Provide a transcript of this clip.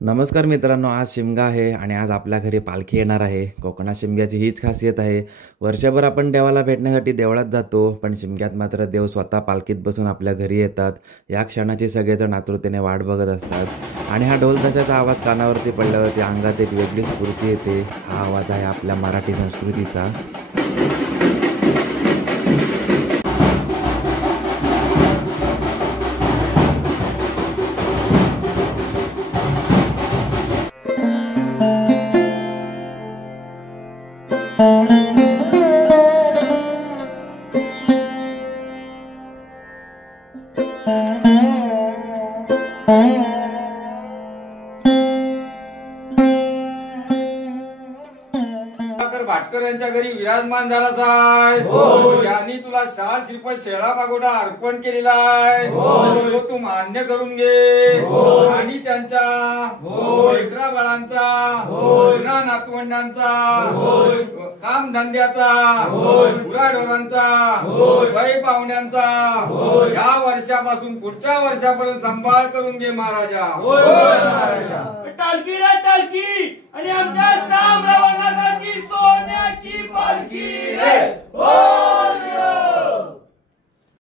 नमस्कार मित्रांनो, आज शिमगा आहे आणि आज आपल्या घरी पालखी येणार आहे. कोकणात शिमग्याची हीच खासियत आहे. वर्षभर आपण देवाला भेटण्यासाठी देवळात जातो, पण शिमग्यात मात्र देव स्वतः पालखीत बसून आपल्या घरी येतात. या क्षणाची सगळेजण आतुरतेने वाट बघत असतात आणि हा ढोल ताशाचा आवाज कानावरती पडल्यावरती अंगात एक वेगळी स्फूर्ती येते. हा आवाज आहे आपल्या मराठी संस्कृतीचा. भाटकर यांच्या घरी विराजमान झालाच आहे. यांनी तुला शाल श्रीफळ शेळा पागोडा अर्पण केलेला आहे. तो तू मान्य करून घे आणि त्यांच्या लेकरा बाळांचा, जुना नातवंडांचा, काम धंद्याचा, गुराढोरांचा, बाई पाहुण्यांचा या वर्षापासून पुढच्या वर्षापर्यंत सांभाळ करून घे महाराजा. टाळकी रे टाळकी आणि आमच्या